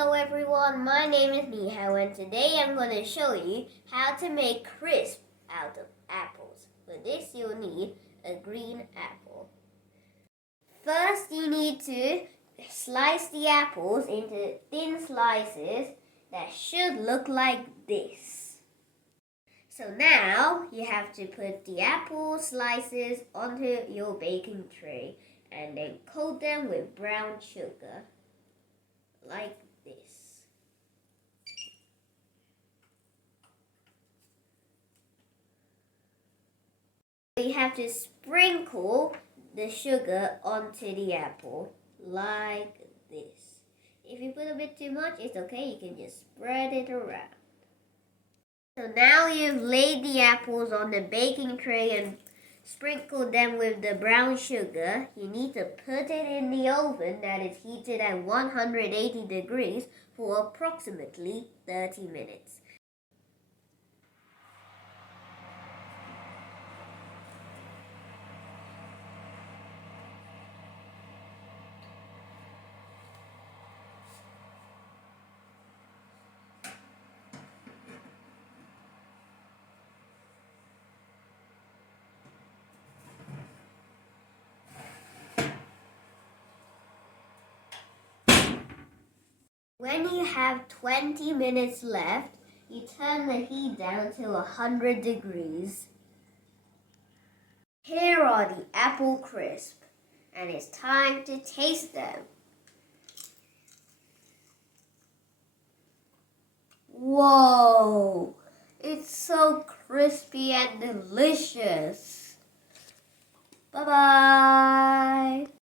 Hello everyone, my name is Nihao and today I'm going to show you how to make crisp out of apples. For this you'll need a green apple. First you need to slice the apples into thin slices that should look like this. So now you have to put the apple slices onto your baking tray and then coat them with brown sugar like this. You have to sprinkle the sugar onto the apple like this. If you put a bit too much, it's okay, you can just spread it around. So now you've laid the apples on the baking tray and sprinkled them with the brown sugar. You need to put it in the oven that is heated at 180 degrees for approximately 30 minutes. When you have 20 minutes left, you turn the heat down to 100 degrees. Here are the apple crisp, and it's time to taste them. Whoa! It's so crispy and delicious. Bye-bye!